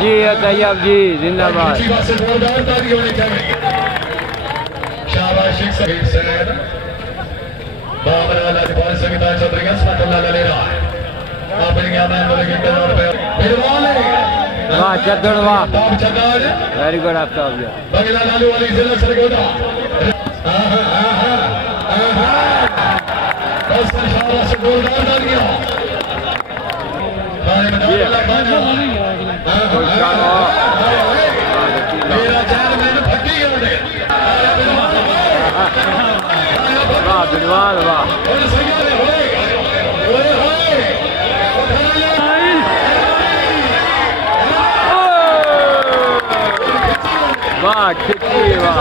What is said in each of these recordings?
जी तैयब जी जिंदाबाद। वाह चद्दड़ वाह, वेरी गुड आफ्ताब जी। वाह वाह वाह खिच्ची वाह।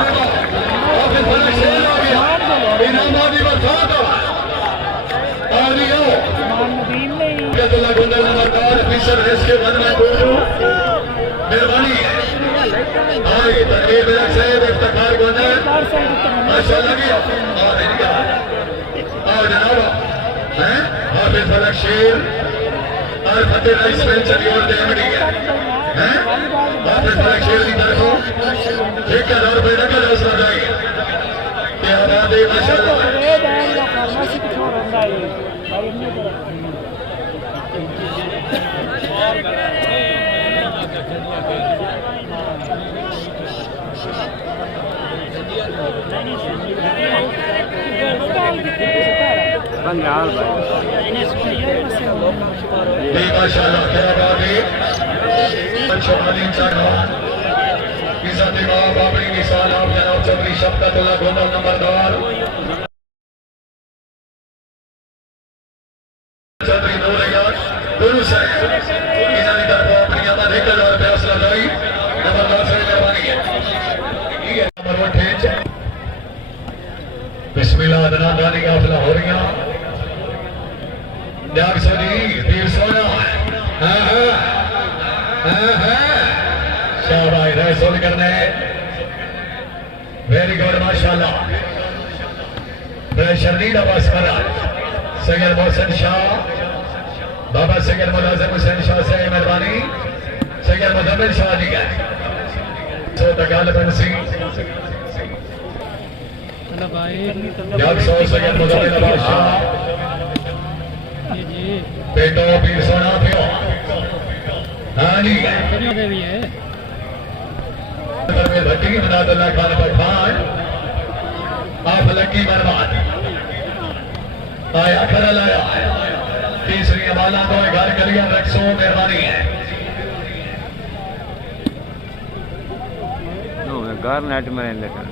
शेर और फतेह राइस पेंशन और डेमडी है शेर की तरफों 1000 रुपए का हौसला जाएगा। क्या बात है माशाल्लाह। माशाल्लाह क्या बात है। बाबरी मिसाल आप जनाब चौधरी शफकतुल्लाह गोंदल नंबरदार चौधरी दुरुस्त है इन्होंने तरफ अपनी आमद 1000 रुपये हौसला जाई नंबरदार से मेहरबानी है। नंबर 1 बिस्मिल्लाह दनादानी काफिला हो रही जाग सजी तीर सोना शाबाश रहे सोल करने वेरी गुड माशाल्लाह। शर्दीद अब्बास मरा सैयद मोहसिन शाह बाबा सैयद मुलाजिम हुसैन शाह से मेहरबानी सैयद मुजम्मिल शाह जी का सो तगालबन सिंह जाग सो सैयद मुजम्मिल अब्बास शाह बेटो पीर सोना पियो हाँ जी भट्टी मनादुल्लाह खान पठान आप लकी बर्बाद आया खरा लाया तीसरी अमाला को घर करिया रखसो मेहरबानी है। घर नेट में लेकर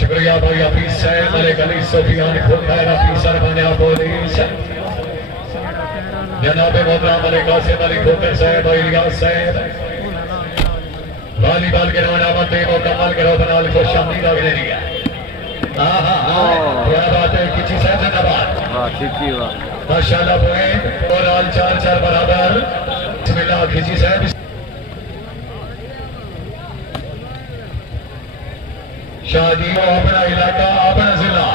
शुक्रिया भाई हफीज साहब मलिक अली सोफियान खुलखैर हफीज सरबने पुलिस जनाब मोहतरम मलिक कासिम अली खोकर साहब भाई इलियास साहब वॉलीबॉल के रवानामत मुकम्मल करो बनाल को शामिल लगने दिया। हाँ हाँ हाँ क्या बात है किसी साहब जिंदाबाद माशाल्लाह पॉइंट और आल 4-4 बराबर बिस्मिल्लाह किसी साहब शादी को अपना इलाका अपना जिला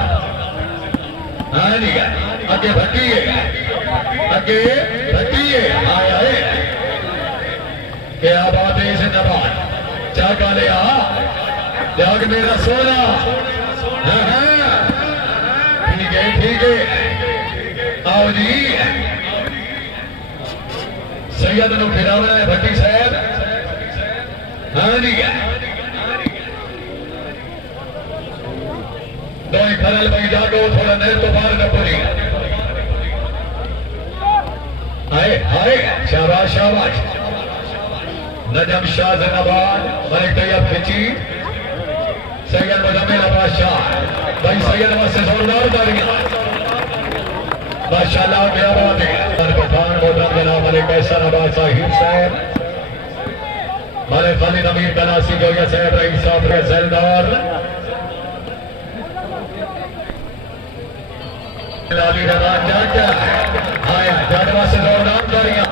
हाँ जी आगे भट्टी है आया है क्या बात है जिंदाबाद चाका ले जाग मेरा सोना ठीक है आओ जी सैयद नु फिरावना है भट्टी साहब हाँ जी दोई खरल भाई जागो थोड़ा नेर तो बाहर न पड़ी आए आए शाबाश शाबाश नजम शाह जनाबाद मलिक तैयब खिची सैयद मुजम्मिल अब्बास शाह भाई सैयद से जोरदार तालियां माशाल्लाह क्या बात है। पठान मोहतरम जनाब मलिक कैसर अब्बास साहिब साहब मलिक खालिद अमीर तनासी जोया साहब रईस साहब रज़लदार लाली रमान जाटा आया जानवा से जोरदार तालियां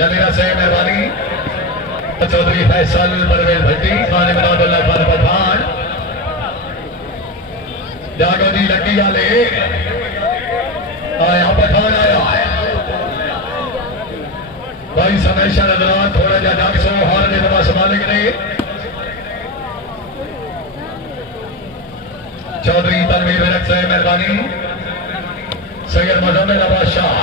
लमीरा साहब मेहरबानी चौधरी फैसल परवेज भट्टी खान मनादुल्लाह खान पठान जागो जी लकी वाले आया पठान आया है भाई समेशा नजरान थोड़ा जा ढंग सो हार ने दबा संभाले ने चौधरी तनवीर विरक से मेहरबानी सैयद मुजम्मिल अब्बास शाह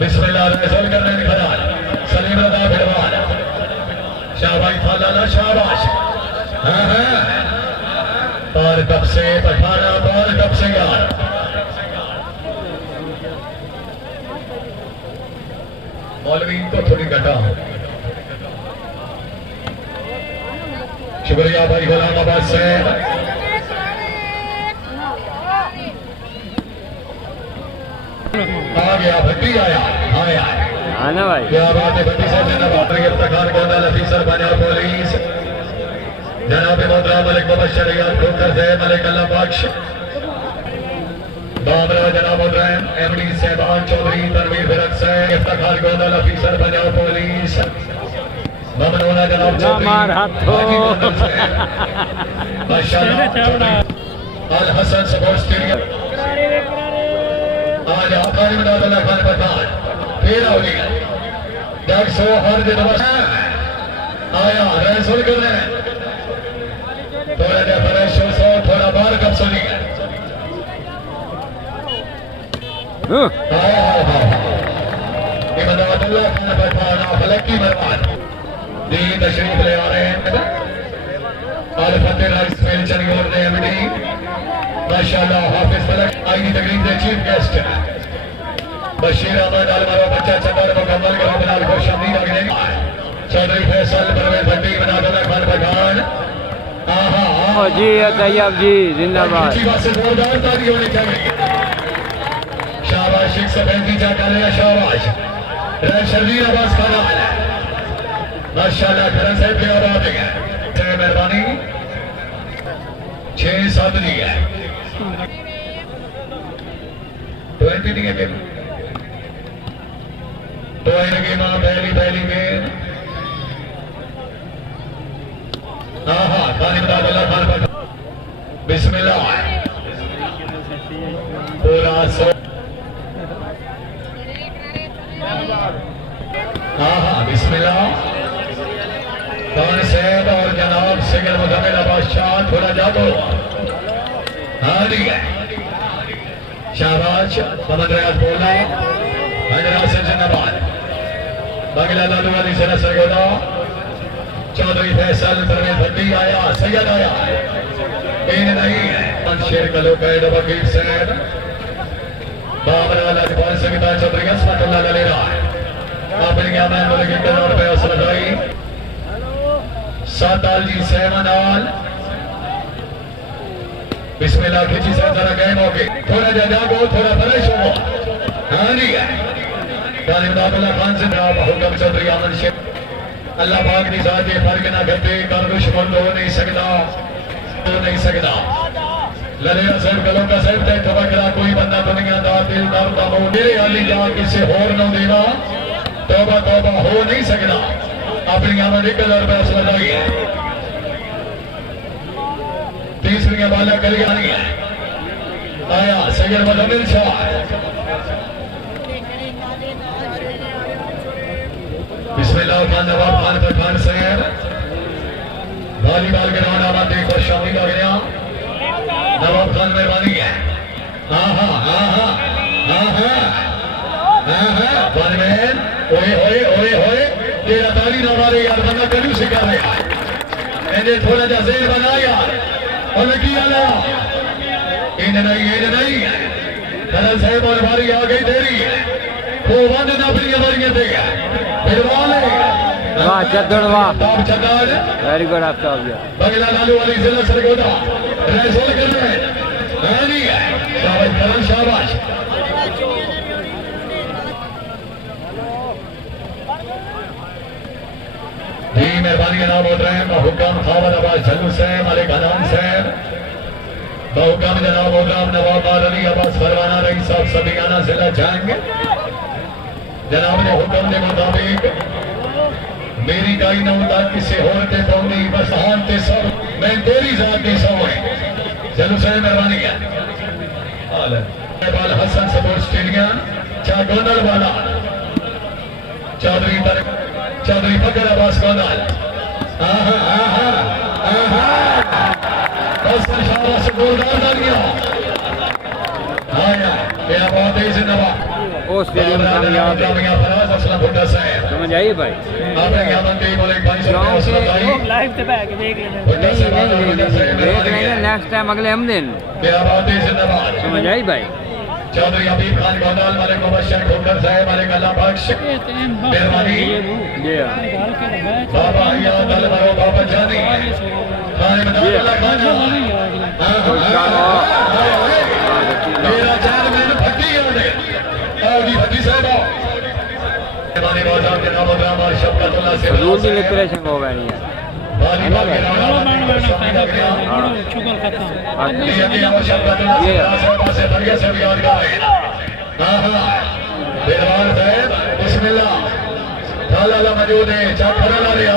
बिस्मिल्लाह रसूल करने निकला सलीम रजा भिड़वान शाहबाई थाला शाहबाश पार कब से पठाना पार कब से यार मौलवी को थोड़ी घटा शुक्रिया भाई गुलाम अब्बास से आ गया भट्टी आया आना भाई क्या बात है भट्टी साहब जनाब इफ्तिखार गोंदा अफीसर पंजाब पुलिस जनाब मोहतरम मलिक मुबशर याद खोकर से मलिक अल्लाह बख्श बाबरा जनाब मोहतरम एमडी साहबान चौधरी तनवीर विरक से इफ्तिखार गोंदा अफीसर पंजाब पुलिस ममनूना जनाब चौधरी माशाल्लाह अल हसन स्पोर्ट्स स्टेडियम आज आखानी में दादा खान पठान फिर आओगी डग सो हर दिन आया रसूल कर रहे हैं थोड़ा जा फ्रेश हो सो थोड़ा बाहर कब सुनी है इमदादुल्लाह खान पठान फलकी मरवान दी तशरीफ ले आ रहे हैं और फतेह राइस मेल चंगोर ने एमडी माशाल्लाह हाफिज फलक आई तकरीब के चीफ गेस्ट बशीर अहमद अलमरो बच्चा चंदर मुकम्मल करो बनाल को शामिल आगे चौधरी फैसल परवेज भट्टी बनादुल्लाह खान पठान जी तैयब जी जिंदाबाद से जोरदार ताली होनी चाहिए शाबाश 135 चाकाले शाबाश शर्जीर अब्बास खान माशाल्लाह करन साहब की आवाज है मेहरबानी 6-7 दी है 20 दी है तो इनकी मां पहली गेंद खान इमदादुल्लाह खान पठान बिस्मिल्लाह पूरा सो बिस्मिल्लाह खान साहब और जनाब सैयद मुजम्मिल अब्बास शाह थोड़ा जागो ठीक है शाबाश मोहम्मद रियाज बोला हजरा से जिंदाबाद बगला लालू वाली सरा सरगोदा चौधरी फैसल परवेज भट्टी आया सैयद आया इन नहीं है शेर कलो कैद वकील सैयद बाबरा लाजपाल सविता चौधरी अस्मतुल्लाह ले रहा है अपनी आमन मुल्क के तौर पे असलदाई साताल जी सहमनाल बिस्मिल्लाह खिंची से जरा गए मौके थोड़ा जागो थोड़ा फ्रेश हो नहीं है इमदादुल्लाह खान से हुक्म चौधरी आमन शेख अल्लाह पाक की जात ये फर्क ना करते कर दुश्मन हो नहीं सकता ललेरा साहब गलों का साहब तय तबकरा कोई बंदा दुनिया दा दिल दर्द हो मेरे अली जान किसी होर न देना तौबा हो नहीं सकता अपनी आमद 1000 रुपया सजाई है तीसरी बाला कल आनी है आया सैयद मुजम्मिल शाह बिस्मिल्लाह खान नवाब खान पठान सैयद वॉलीबॉल ग्राउंड आवाज देखो शामिल हो गया नवाब खान मेहरबानी है बानमैन ओए तेरा ताली ना मारे यार बंदा कलू सिखा रहे यार इन्हें थोड़ा जा जेर बना यार और किया ना इन नहीं कनल साहब और बारी आ गई देरी है वो बंद ना अपनी बारियां देगा फिर वाह चद्दड़ वाह बाप चद्दड़ वेरी गुड आपका हो गया बगला लालू वाली जिला सरगोदा रसूल कर रहे हैं नहीं है शाबाश करण शाबाश जी मेहरबानी का नाम होता है बहुकम खावर अब्बास झल्लू साहब मलिक अनाम साहब बहुकम जनाब मोहतरम नवाब अली अब्बास फरवाना रही साहब सभी आना जिला जाएंगे जनाब ने हुक्म के मुताबिक मेरी गाई न होता किसी होर ते पौनी बस हान ते सब मैं तेरी जात दे सौ है चलो सही मेहरबानी शाह गोंदल वाला चौधरी फकर अब्बास गोंदल शाबाश जोरदार तालियां आया क्या बात है जिंदाबाद ओ स्टेडियम कामयाब है। फराज असलम भुट्टा साहब समझ आई भाई। आपने क्या बनती है बोले भाई साहब लाइव पे बैठ के देख लेना। भुट्टा साहब देख लेंगे नेक्स्ट टाइम अगले हम दिन। क्या बात है जिंदाबाद समझ आई भाई। चौधरी हबीब खान गोंदल मालिक मुबशर खोकर साहब मालिक अल्लाह बख्श मेहरबानी बाबा याद अल मरो बाबा जानी खाने में अल्लाह खाना मेरा चेयरमैन फटी है आउदी फटी साहब मेहरबानी बाजार के नाम राम और शफकतुल्लाह से हजूर की लिटरेशन हो गई है। बानी बाग के नाम शुक्र करता हूँ। ये शफकतुल्लाह से बढ़िया से यादगार है। हां हां बिरवान साहब बिस्मिल्लाह ताला ला मौजूद है चाखरा ला रिया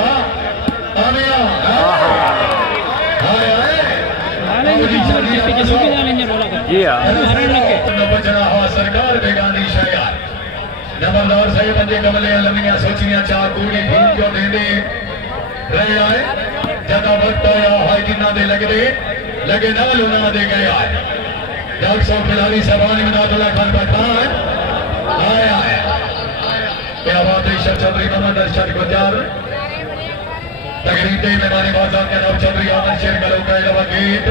आमिया हाय जी हाँ बचना हो सरकार बेगानी शायर नंबरदार सही बंदे कमले लमिया सोचियां चार कूड़ी भीम क्यों देंदे रहे आए जदा वक्त आया हाय जिन्ना दे लगे ना लुना दे गए आए डॉक्टर साहब खिलाड़ी साहबानी मिनातुल्लाह खान पठान आया क्या बात है शर चौधरी मोहम्मद अरशद गुजार तकरीब मेहमानी बाजार जनाब चौधरी आमन शेर गलोका वकील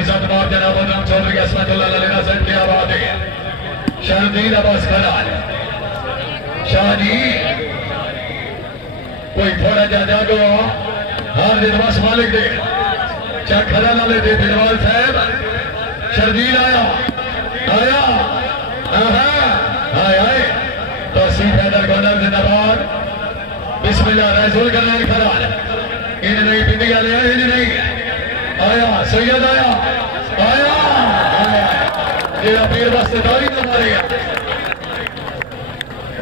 इज्जत बाप जनाब राम चौधरी असमतुल्लाह ललेना साहब क्या बात है शरदीन अब्बास खलाल शाह जी कोई थोड़ा जा जागो हार दिन बस मालिक दे चाह खला ना लेते बिरवाल साहब शरदीन आया आए तौसीफ हैदर गोंदल जिंदाबाद बिस्मिल्लाह रसूल करने खलाल इन नहीं पिंडिया ले इन नहीं आया सैयद आया तेरा पीर वास्तेदारी न मारेगा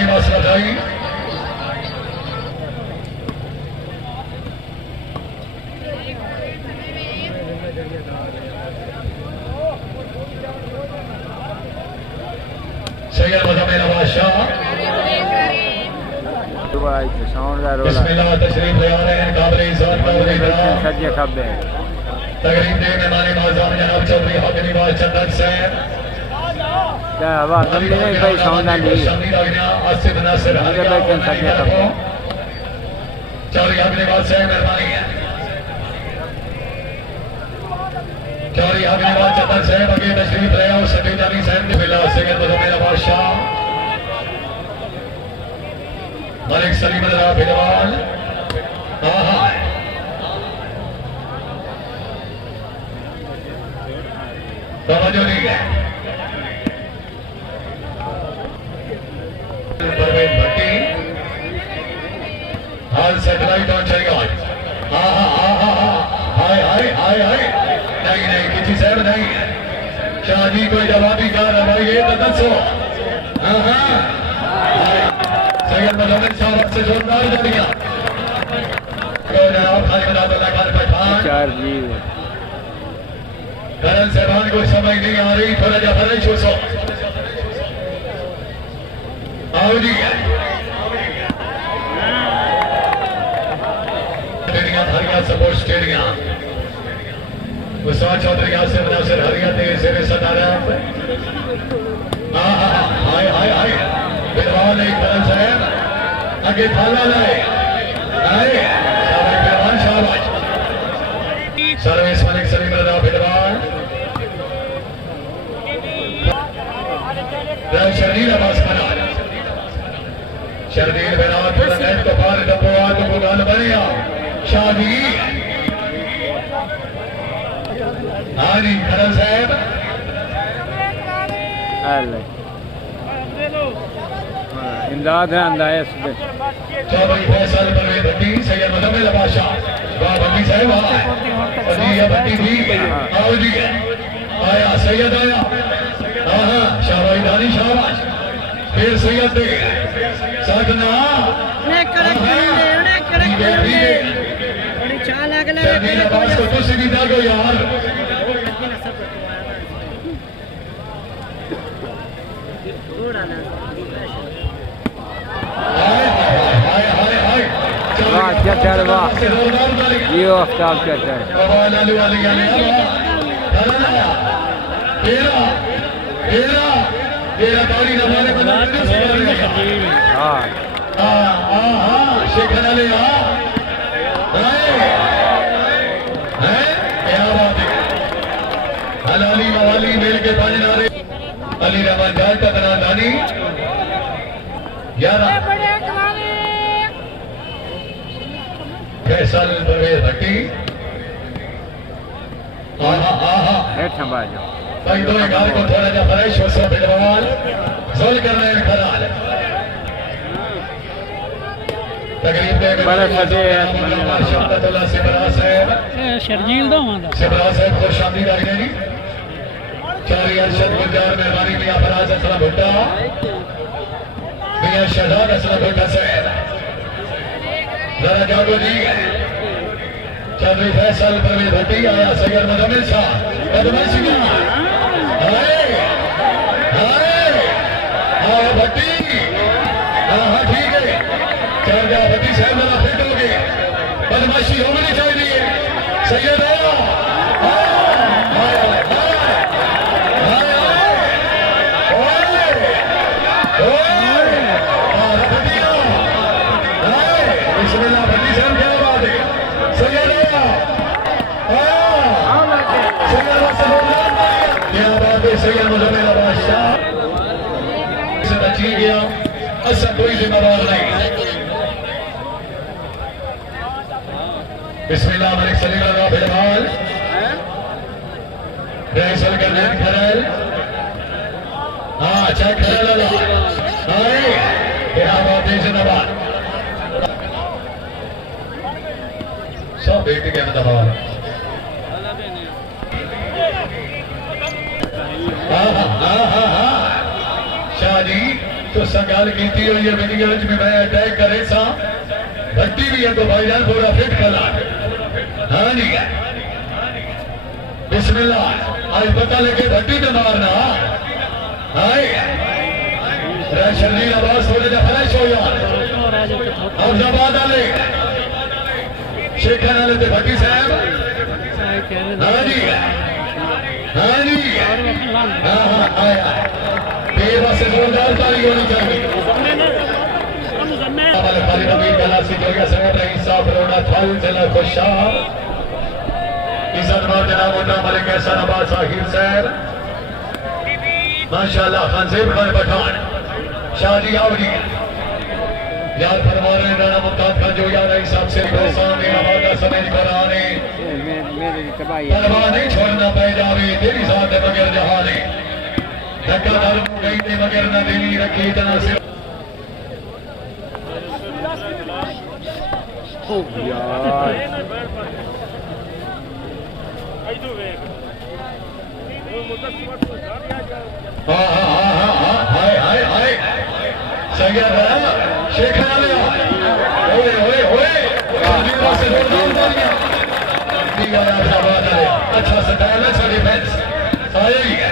बस बताई सैयद मुजम्मिल बादशाह दुबई से साउंड का रोला बिस्मिल्लाह तशरीफ ले आ रहे हैं काबिल इज़्ज़त काबिल इकराम सज्जे खब्बे तकरीब दे मेहमानी माज़ाम जनाब चौधरी हक निवाज चंदन साहब क्या आवाज हम नहीं भाई साउंड आ रही है। आसिफ नासिर आगे बैठे हैं सज्जे खब्बे चौधरी हक निवाज साहब मेहरबानी है चौधरी हक निवाज चंदन साहब आगे तशरीफ ले आओ सतीदानी साहब ने मिला सैयद मुजम्मिल बादशाह मलिक सलीम अल्लाह बिलवाल तवज्जो नहीं है परवेज भट्टी हाल सैटेलाइट ऑन चलेगा हाय नहीं किसी साहब नहीं शादी कोई जवाबी कार है भाई ये तो दसो सैयद मुजम्मिल साहब से जोरदार जरिया तो जनाब खान मिनातुल्लाह खान पठान चार जी करन साहबान को समझ नहीं आ रही थोड़ा जा फर्ज हो सो आओ जी हरिया सपोर्ट स्टेडियम उस्ताद चौधरी आसिफ नासिर हरिया दे जेरे सदारत हाय बिरवाल एक करन साहब आगे थाला लाए आए शाबाश बिरवाल शाबाश सर्विस मलिक सलीम रजा बिरवाल शरदील अब्बास खलाल शरदील बेरात नेट तो पार डब्बो तो गाल बनिया शादी हाजी खरल साहब इमदाद है अंदाज चौधरी फैसल परवेज भट्टी सैयद मुजम्मिल बादशाह वाह भट्टी साहब अजी भट्टी जी आओ जी आया सैयद आया शाबाश दानी शाबाश फिर सैयद दे साधना अब्बास को कुछ भी ना दो यार चढ़वा जियो आफ्ताब चढ़ हाँ शेखर अली हलाली मवाली मेल के पानी नारे अली रहमान जान का बना दानी 11 फैसल परवेज भट्टी हेठ बाजो भाई दो गांव को थोड़ा जा फरेश हो सब बिलवाल जोल कर रहे हैं खलाल तकरीब के बड़ा सजे शब्दतुल्लाह सिबरा साहब शर्जील दो हमारा सिबरा साहब खुश आमदीद आगे जी चारी अरशद गुलजार मेहरबानी मियां फराज असलम भुट्टा मियां शहजाद असलम भुट्टा साहब जरा जागो जी चौधरी फैसल परवेज भट्टी आया सैयद मुजम्मिल शाह बदमाशी भट्टी हाँ ठीक है चल जा भट्टी साहब जरा फिट हो गए बदमाशी होनी चाहिए सैयद बिस्मिल्लाह भट्टी साहब क्या बात है सैयद क्या बात है सैयद मुजम्मिल बादशाह से बची गया ऐसा कोई जिम्मेदार नहीं बिस्मिल्लाह मलिक सलीम फिलहाल रेसल करने खरल हाँ अच्छा खरल क्या बात है जिंदाबाद सब बेटी के दबाव शादी तो संगाल की हुई है वीडियो में मैं अटैक करे सा भट्टी भी है तो भाईजान पूरा फिट करा हाँ जी बिस्मिल्लाह आज पता लगे भट्टी तो मारना हाय शर्जील आवाज थोड़े जा फ्रेश हो यार अब जवाब डाले शेखर आले थे भट्टी साहब हाँ जी हाँ जी हाँ हाँ आया बेवा से जोरदार ताली होनी चाहिए खाली नबी कलासी जोगिया साहब रही साहब रोना थल जिला खुशाब इज्जत मार जनाब मुन्ना मलिक एहसान आबाद साहिब साहब माशाल्लाह खंजेब खान पठान शादी आवड़ी यार फरमा रहे राणा मुमताज खान जो यार रही साहब से सामने आवाज़ समझ कर आने परवाह नहीं छोड़ना पै जावे तेरी साथ मगर जहाने धक्का दारू गई थी मगर न देनी रखी इतना से हाँ हाँ हाँ हाँ हाँ हाय हाय हाय सैयद शेखर आले ओए ओए ओए अच्छा सटाइल है डिफेंस सारे ही है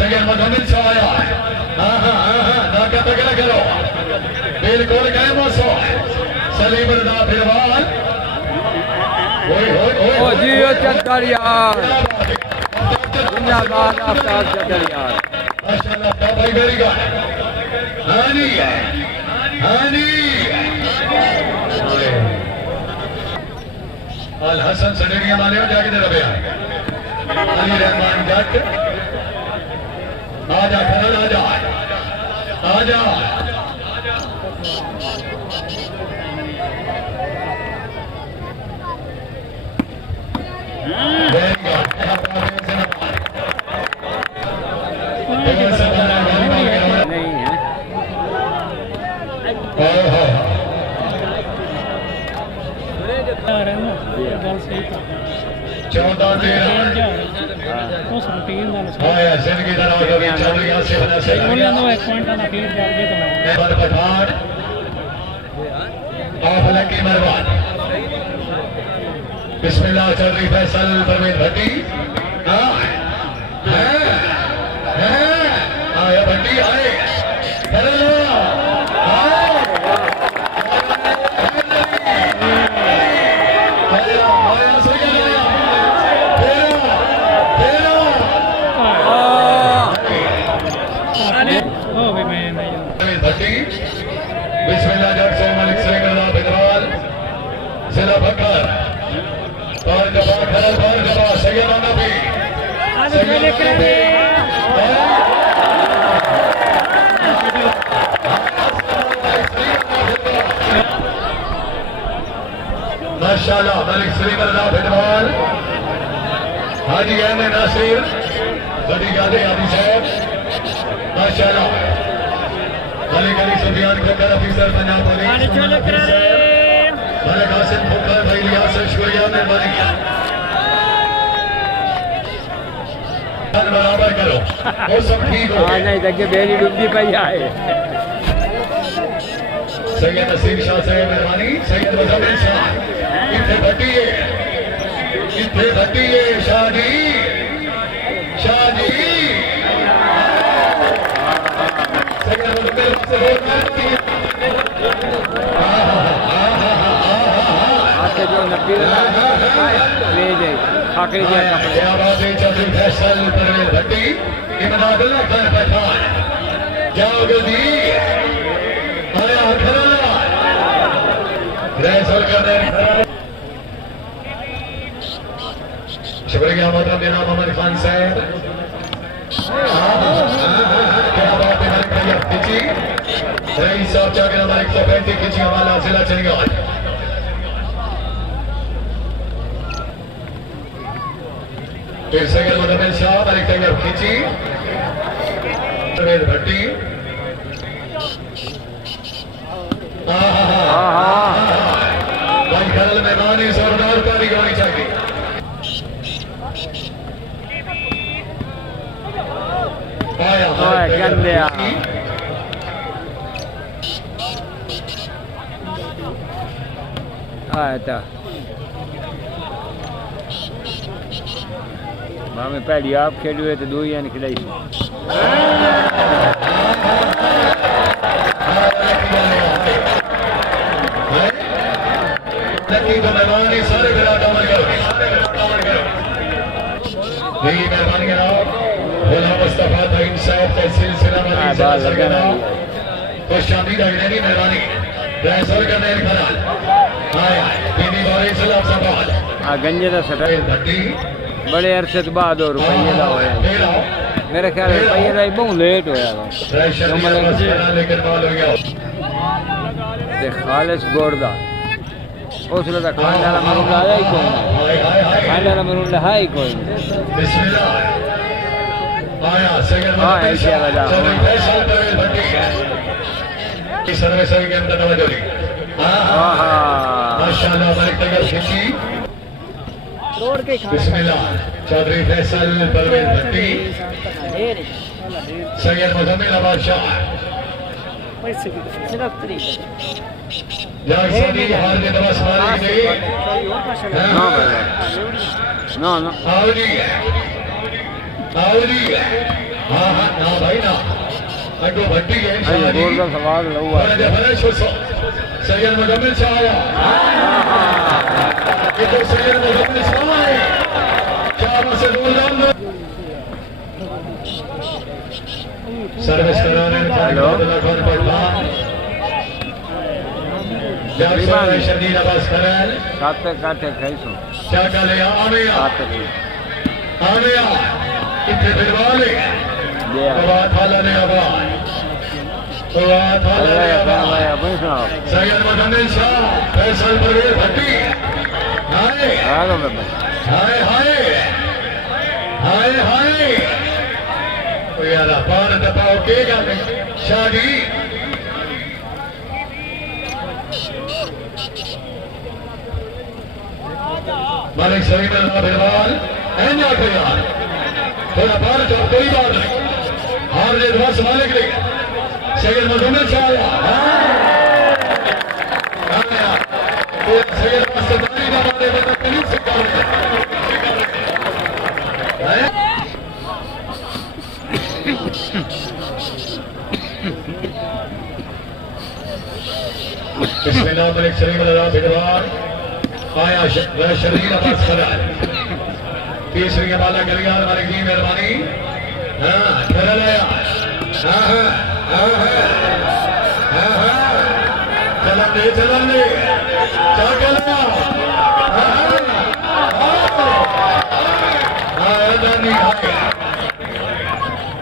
सैयद मुजम्मिल शाह आया ना करो बिल्कुल गए मौसो सलीम रजा फिलहाल ओ जियो चक्करियार जिंदाबाद आफ्ताब चक्करियार माशाल्लाह भाई वेरी गुड हानी अल हसन सनेरिया माने जाके दे रहे अली रहमान जट आजा फरल आजा आजा नहीं है गल ਉਸ ਰੂਟੀਨ ਦਾ ਨੁਕਸਾਨ ਆਇਆ ਜ਼ਿੰਦਗੀ ਦਾ ਰਾਹ ਵੀ ਚੱਲ ਰਿਹਾ ਸੀ ਬਣਾ ਸੇ ਉਹਨਾਂ ਨੂੰ ਇੱਕ ਪੁਆਇੰਟ ਦਾ ਫੀਡ ਕਰ ਗਏ ਤਾਂ पर पठान ऑफ लकी मरवान बिस्मिल्लाह चल रही फैसल परवेज भट्टी आया भट्टी आए ਉਹ ਵੀ ਮੈਂ ਨਹੀਂ भट्टी बिस्मिल्लाह जट से मलिक से गला बिदवाल जिला बकर और जबा खरल और जबा सैयद नबी माशाल्लाह मलिक श्री गला बिदवाल हाजी अहमद नासिर बड़ी गादी हाजी साहब माशाल्लाह मलिक अली सुफियान खक्कर ऑफिसर पंजाब पुलिस मलिक हासिम फुकर भाई लियास शुक्रिया मेहरबानी बराबर करो वो सब ठीक हो नहीं तक बेली डूबती पई आए सैयद नसीर शाह साहब मेहरबानी सैयद मुजम्मिल शाह इतने भट्टी है शादी आके जो नब्बे ले जाए आखिरी दिया कपड़े क्या बात है चौधरी फैसल परवेज भट्टी इमदादुल्लाह खान पठान जाओ जल्दी आया खरा फैसल करने शुक्रिया मोहतरम जनाब मोहम्मद खान साहब क्या बात है मलिक भैया खिंची रईस साहब जाकर हमारे 135 खिंची हमारा जिला चंडीगढ़ फिर सैयद मुजम्मिल शाह मलिक तैयब खिंची परवेज भट्टी भाई खरल मेहमान जोरदार ताली होनी चाहिए गंदे आया में पहली आप खेली हुए तो दो ही खिलाई मेहरबानी सारे मेहरबानी बोला मुस्तफा था इंसाफ तहसील सिला खुश आमदीद अगलेनी मेहरबानी ड्राइवर करने खराल आया दीदी बारी सलाम सवाल आ गंजे का सटा भट्टी बड़े अरसे तो बाद और रुपये का होया मेरे ख्याल में रुपये का बहुत लेट होया लेकिन माल हो गया ते खालिस गोरदा उस लगा खाने वाला मरूद आया ही कोई नहीं खाने वाला मरूद है ही कोई नहीं बिस्मिल्लाह आया सैयद ऐसे वाला फैसल परवेज भट्टी सर्विस के अंदर नवाज होली माशाल्लाह मलिक तैयब खिंची बिस्मिल्लाह चौधरी फैसल परवेज भट्टी सैयद मुजम्मिल अहमद शाह जाग सादी हार के दवा सवारी दे ना ना आवली हां ना भाई ना अगो भट्टी है शादी गोर का सवाल लहुआ फरेश हो सैयद मुजम्मिल शाह आया ये तो सैयद मुजम्मिल शाह है चारों से दूर सर्विस कराने खान पठान शदीद अब्बास खरल काटे काटे खाइसो क्या करे आमिया काटे इतने बिलवाले बात वाला ने आवाज बात वाला ने आवाज सैयद मुजम्मिल शाह फैसल परवेज भट्टी हाय हाय हाय हाय यार पार दबाओ के गाने शादी मलिक सईद बिलवाल एंजॉय करो यार, थोड़ा बाहर जाओ, कोई बात नहीं, हार जे दुआ संभाले के लिए सैयद मजूमर चाया सैयद मस्तदारी का मारे में तकलीफ से काम है। बिस्मिल्लाह मलिक सलीम अल्लाह बिदवार आया शरीर अब्बास खड़ा है। तीसरी वाला गलियार मालिक की मेहरबानी। हाँ खड़ा लाया। हाँ चलन दे चाकल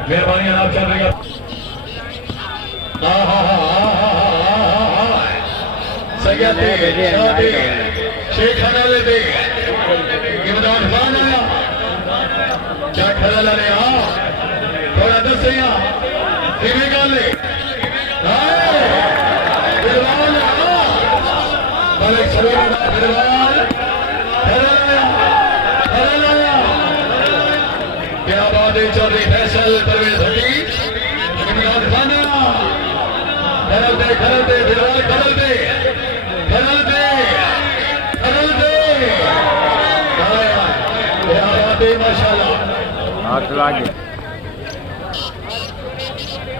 मेहरबानी आप चल रही है। सैयद शेख खाना लेते इमरान खान आया क्या खड़ा ला रहे थोड़ा दस गल क्या बात है चौधरी फैसल परवेज भट्टी इमरान खान खरलते बिलवाल खरलते माशाल्लाह हाथ लागे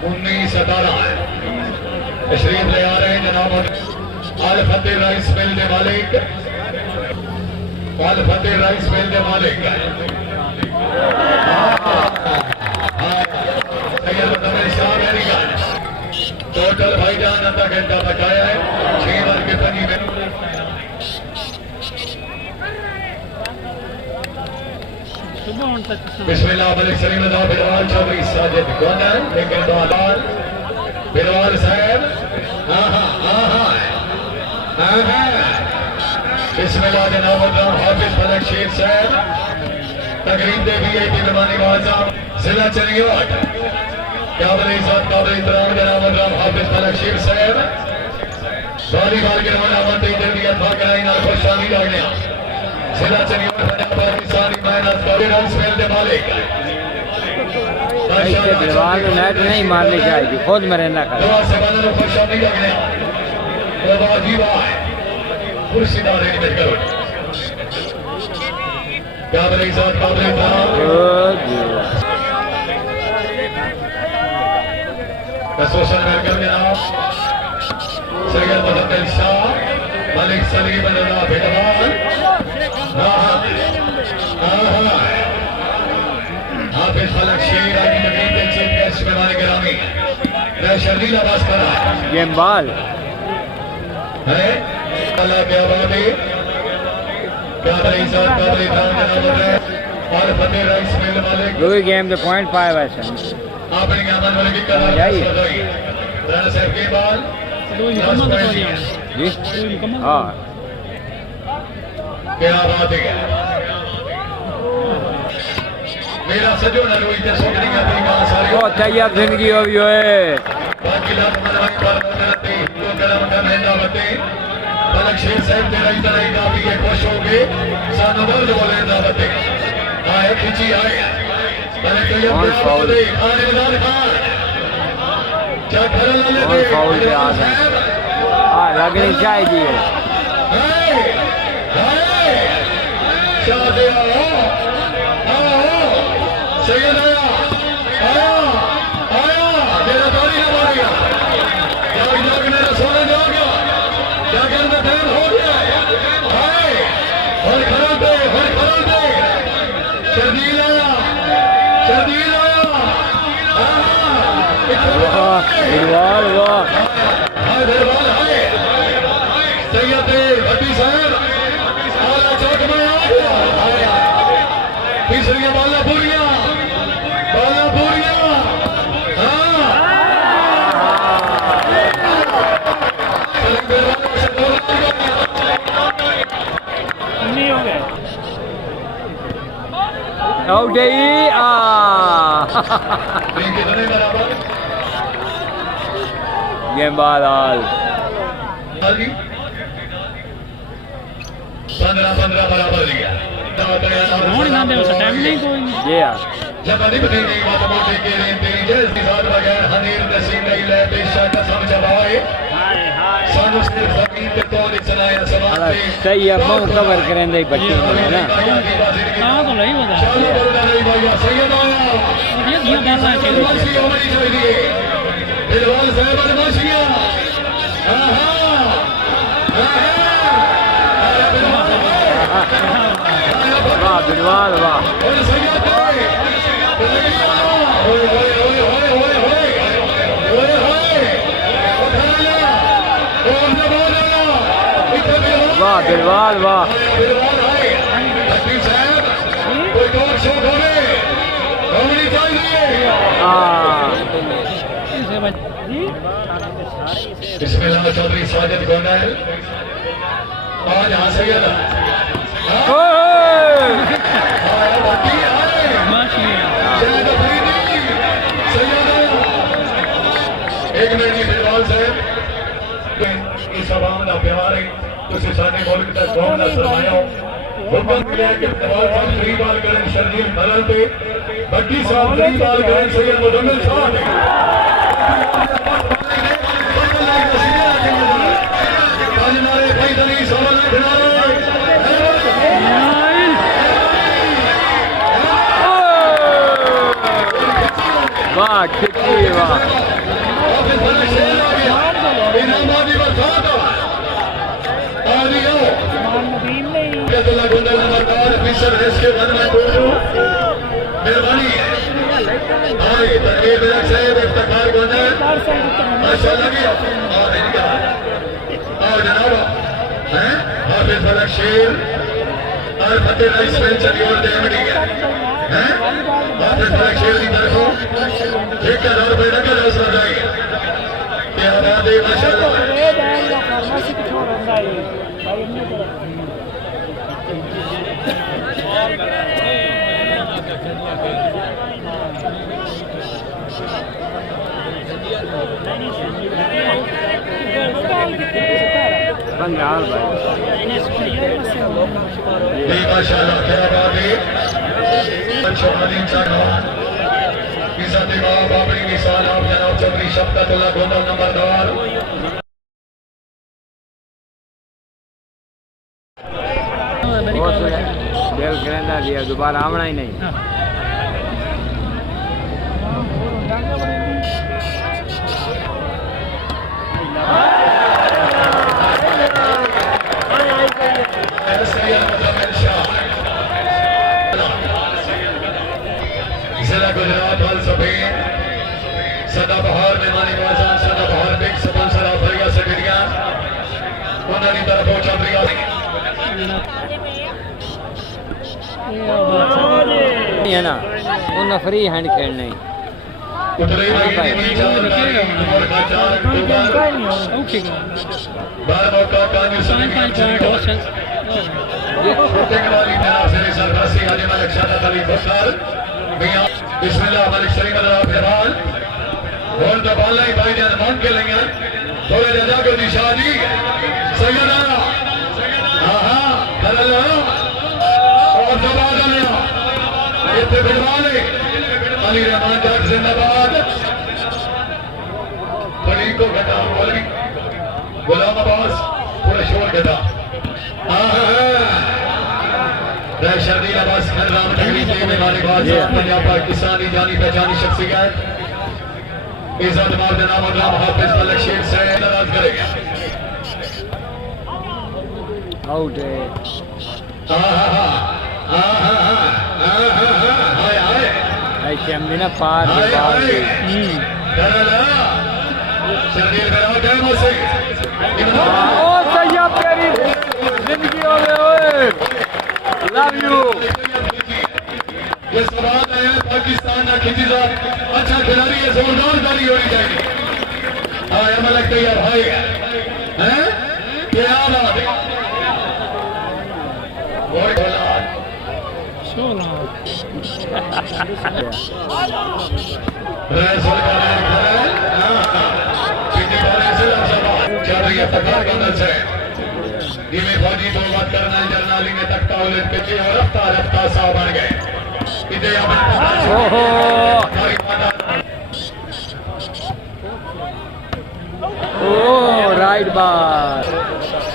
19-17 तशरीफ ले आ रहे हैं जनाब आल फतेह राइस मिल के मालिक टोटल भाईजान आधा घंटा बचाया है 6 बार के फनी में बिस्मिल्लाह मलिक सलीम अल्लाह बिलवाल चौधरी साजिद कौन है लेकिन बिलवाल साहब बिस्मिल्लाह जनाब हाफिज फलक शेख साहब तकरीब दे VIP मेहमानी वाजा जिला चनियोट काबिल इज्जत काबिल इहतराम जनाब हाफिज फलक शेख साहब वॉलीबॉल के रवाना मंत्री जल्दी अथवा कराई नाल खुशामी लगने जिला चनियोट पाकिस्तानी मेहनत का रन स्पेल दे मालिक ऐसे दीवार में नेट नहीं मारनी चाहिए, खुद मरना कर दुआ से बना खुशामी लगने वो वाजिब है कुर्सी दारे में करो काबिल इज्जत काबिल इहतराम सोशल वेलकम जनाब सैयद मुहम्मद शाह मलिक सलीम अल्लाह बिलवाल हाफिज फलक शेर आदि नबी के चीफ गेस्ट मेहमान गिरामी मैं शर्जील आवाज कर रहा हूं गेम बॉल है अल्लाह क्या बात है काबिल इज्जत काबिल इहतराम जनाब और फतेह राइस मिल मालिक दूसरी गेम द 0.5 ऐसे आपने क्या मान वाले की कर राणा साहब के बाल जी हाँ क्या बात है मेरा सजो ना रोई ते सोचनी का तरीका सारी बहुत तैयार जिंदगी हो गई है बाकी लाख मनवाई पर करते तो करम का महीना बते फलक शेर साहब तेरा इतना ही काफी है खुश हो गए सानू बोल बोले ना बते आए खिंची आए मैंने तो ये बोले आने मैदान खान क्या कर ले और फाउल पे आ गए हां लगनी चाहिए शादी आओ सैयद आया मेरा दाढ़ी ना मार गया जाग मेरा सोना जाग गया जागर में टाइम हो गया और खड़ा दे शर्जील आया वाह सैयद भट्टी साहब आला चौक में आ गया तीसरी बाला पूरिया नहीं हो गए आउट है गेम बॉल ऑल 15 बराबर दिया रोने ना दे उस टाइम नहीं कोई ये यार जब अधिपति की बात मोटे के लिए तेरी जैसी बात बगैर हनीर नसीब नहीं ले बेशक कसम चबाए हाय हाय सानू सिर्फ जमीन पे तो नहीं चलाया सवाल अरे सही है मुंह कवर करें दे बच्चे को है ना हां तो नहीं बता चलो बोलना नहीं भैया सैयद आया ये बात है कि बदमाशी होनी चाहिए दिलवाल साहब बदमाशियां आहा वाह बिलवाल वाह और सैयद ओए ओए ओए ओए ओए ओए ओए वाह बिलवाल वाह बिस्मिल्लाह चौधरी साजिद गोंडल आज हाँ सैयद एक मिनट जी बिलवाल साहब इस आवाम का प्यार है तुझे सारे मुल्क तक कौन ना सरमाया हो हुक्म मिले कि बिलवाल साहब 3 बार करें शर्जील मरल पे बट्टी साहब 3 बार करें सैयद मुदम्मिल साहब वाह खिच्ची वाह मेहरबानी है हाफिज फलक शेर और फतेह राइस पेंशन और देवड़ी है हाफिज फलक शेर की तरफों 1000 रुपये नकद हौसला जाएगा क्या बात है माशाल्लाह बंगाल भाई माशाल्लाह क्या बात है शौकानी इंसान इज़्ज़त बाप बाबरी निशान आप जनाब चौधरी शफकतुल्लाह गोंडल नंबरदार दिल कहना दिया दोबारा आना ही नहीं जिला गुजरात वाल सफेद सदाबहार मेहमानी बाजार सदाबहार बिग स्पॉन्सर ऑफरिया से गिरिया उन्होंने तरफ चौधरी है ना उन फ्री हैंड खेलने उतरे बार मौका कानून वाली मेरा सरफरासी हाजी मलिक शादा अली बसार मियां बिस्मिल्लाह मलिक सलीम अल्लाह फरमान बोल तो बाला ही भाई जान मान के लेंगे थोड़े जजा को निशानी सैयदा आहा हल्ला और दबाद लिया इतने बिलवाले अली रहमान जट जिंदाबाद बड़ी को घटा बोली गुलाम अब्बास थोड़ा शोर घटा शर्दील अब्बास खान राम नगरी जी में हमारे पंजाब पाकिस्तानी जानी पहचानी शख्सियत इज्जत मार जनाब गुलाम हाफिज मलिक शेख से नाराज करेगा आउट है ऐसे हमने ना पार शर्दील मेरा टाइम से ओ सैयद तेरी जिंदगी हो गई ओए लव यू ये सवाल है पाकिस्तान का खिंचीजा अच्छा खिलाड़ी है जोरदार ताली होनी चाहिए हाँ हमें लगता है यार भाई हैं क्या बात है और चल रही है पकड़ बंदर से जिम्मे फौजी तो बात करना जर्नाली ने तख्ता उलट के चे और रफ्ता रफ्ता सा बन गए इधर ओहो ओ राइट बार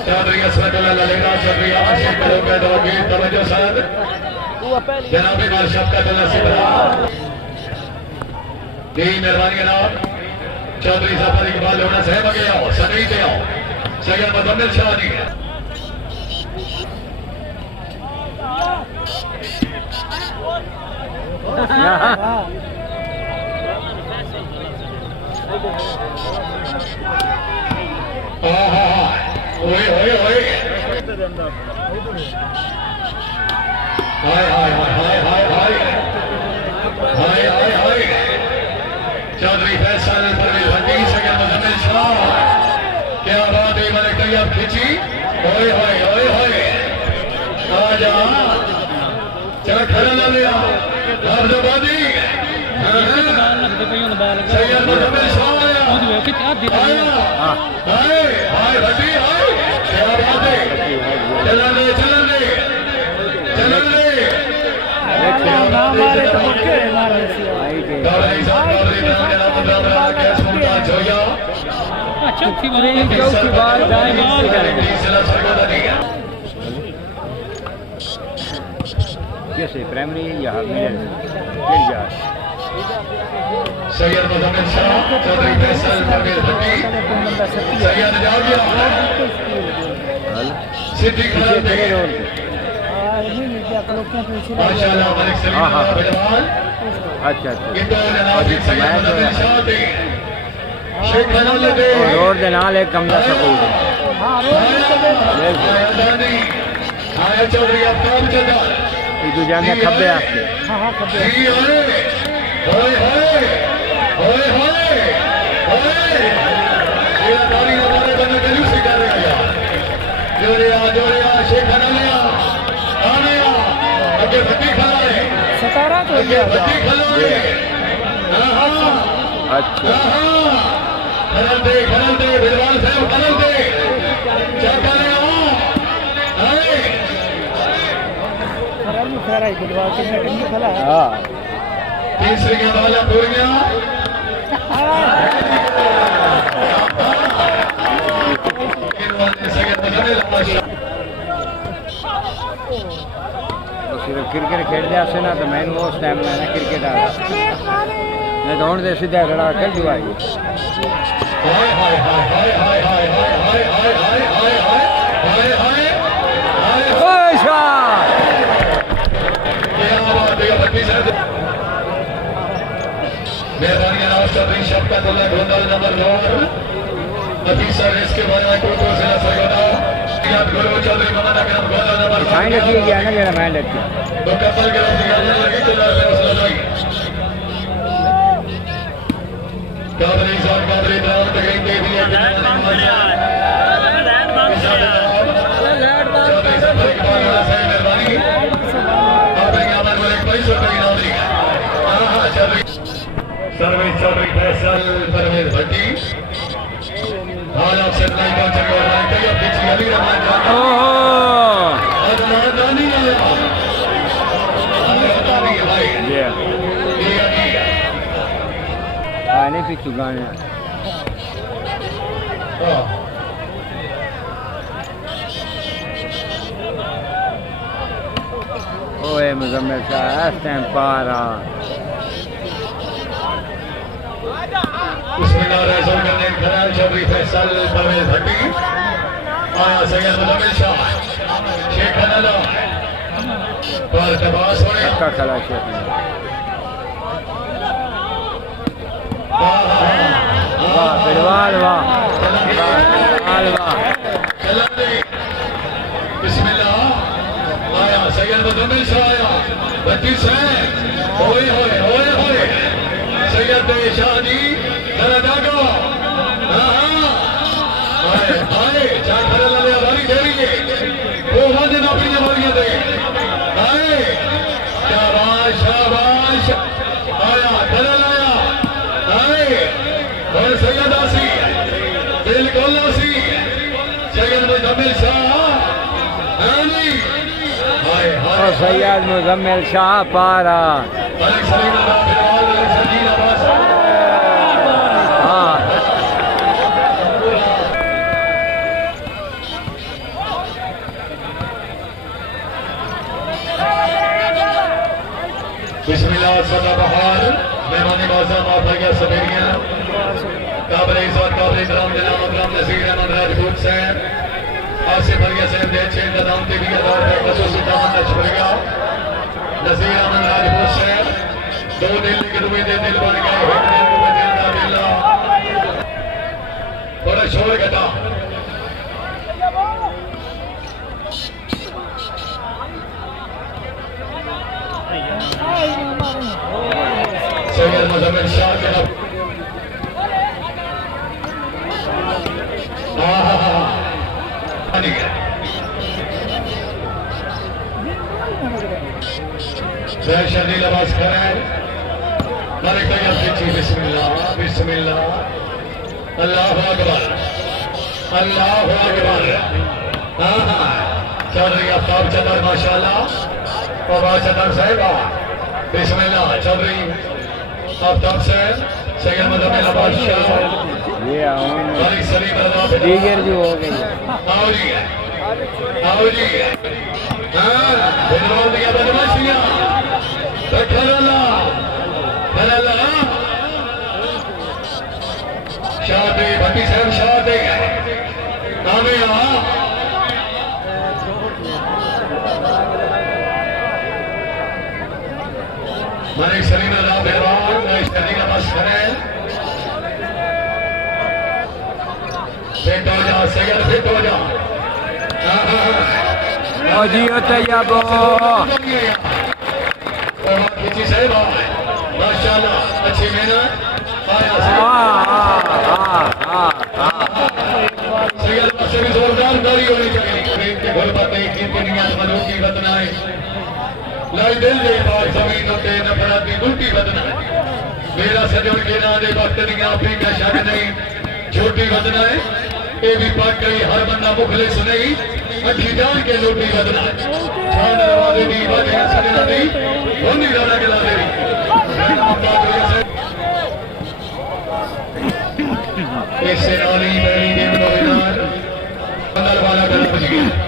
चौधरी असरतुल्लाह ललेगा चौधरी आशिक कलोगे दोगे तवज्जो साहब जनाब बादशाह का तला से दी मेहरबानी जनाब चौधरी जफर इकबाल होना सहब आगे आओ सभी पे आओ सैयद मुजम्मिल शाह जी ओए ओए ओए हाय हाय हाय हाय हाय हाय हाय हाय हाय चौधरी फैसल परवेज भट्टी सैयद मुजम्मिल शाह क्या बात है मैंने कही आप खींची ओए ओए ओए ओए आजा चल खड़ा ना लिया हरदबादी सैयद मुजम्मिल शाह आया आया हाय हाय भट्टी हाय क्या बात है चलन दे चलन दे चलन दे चौथी बार कैसे प्राइमरी या मिडिल सैयद मुजम्मिल शाह चौधरी फैसल परवेज भट्टी सैयद जाविया सिद्दीक माशाअल्लाह मलिक सलीम बिलवाल अच्छा अच्छा इंदो जनाब सैयद मुजम्मिल शाह दे शेख हनाल दे और दे नाल एक कमला सकूल आया चौधरी आफ्ताब जदार इदू जाने खब्बे आके जी ओए ओए ओए ओए ओए ये दारी हमारे बंदे गलू से कर रहा यार जोड़िया शेख हनालिया आने आगे भट्टी खड़ा है 17 तो आगे भट्टी खड़ा है अच्छा खरल दे बिलवाल साहब खरल दे क्या कर रहे हो हाँ तीसरी गेंद वाला भूल गया तो सिर्फ क्रिकेट खेलते आसे ना तो मैंने वो टाइम में ना क्रिकेट आ मैं तो दे सीधा खड़ा खेल जुआ हाय हाय हाय हाय हाय हाय हाय हाय हाय हाय हाय हाय मेहरबानी जनाब चौधरी शफकतुल्लाह गोंदल नंबर 9 नफीसा इसके बारे में कोई जिला सरगोदा याद गुरु चौधरी मोहम्मद अकरम गोंदल नंबर 5 फाइनल की गया ना मेरा मैंड है तो कपल के रोटी करने लगी तो लाल में उसने लगी चौधरी साहब चौधरी द्रावण तक दे दिया चौधरी साहब एक बार से मेहरबानी अपने अमर को एक पैसा का इनाम देगा हां चौधरी सर्वेश चौधरी फैसल परवेज भट्टी हाल आप से नहीं पहुंचेंगे और नहीं कहीं पीछे अली रहमान दानी भाई नहीं पीछू गाने ओए मुजम्मिल शाह इस टाइम पारा बिस्मिल्लाह करने खराल चौधरी फैसल परवेज भट्टी आया सैयद मुजम्मिल शाह शेख हनाला पर तबास होने का खला शेख वाह बिलवाल वाह बिस्मिल्लाह आया सैयद मुजम्मिल शाह आया भट्टी से होए होए होए होए सैयद शाह जी जरा जागो हाय हाय चार खड़े वाले वाली देंगे वो वादे ना पीने वाली दे हाय शाबाश आया खड़ा लाया हाय और सैयद आसी बिल्कुल आसी सैयद मुजम्मिल शाह और सैयद मुजम्मिल शाह पारा। हाँ बिस्मिल्लाह सदाबहार मेहमानी बाज़ा माफ गया सबेरिया काबिल इज़्ज़त काबिल इकराम जनाब अकरम नज़ीर अहमद राजपूत साहब आसिफ अलिया साहब दे छे इंतजाम के भी आधार पर खसूसी दामन नशर गया नज़ीर अहमद राजपूत साहब दो दिल के दुए दे दिल बन गए एक दिल को जिंदा दिला बड़ा शोर घटा सैयद मुजम्मिल शाह के शर्नी नमाज करें मालिक तैयार कीजिए बिस्मिल्लाह बिस्मिल्लाह अल्लाहु अकबर अल्लाहु अकबर। चौधरी आफ्ताब चंदर माशाल्लाह और चंदर साहिबा बिस्मिल्लाह चौधरी आफ्ताब साहब सैयद मुजम्मिल बादशाह ये मालिक सलीम रजा दीगर जो हो गई आओ जी हाँ बिल्कुल दिया बदमाशियां शादी भट्टी साहब शादी मालिक सलीम रजा पहलवान शर्नी नमाज करें फिट हो जा सैयद फिट हो जा जी तैयाबो किसी साहब माशाल्लाह अच्छी मेहनत से भी जोरदार दारी होनी चाहिए के घर बातें की दुनिया मलूकी बदना है लाई दिल दे बात जमीन ते नफरत दी उल्टी बदना है मेरा सजन के ना दे वक्त दियां भी का शक नहीं छोटी बदना है ये भी पाक गई हर बंदा मुखलिस नहीं अच्छी जान के लोटी बदना है चांद दरवाजे दी बातें सजना दी होनी दाना के लादे इससे नाली बैरी गेम को अंदर वाला कर बच गया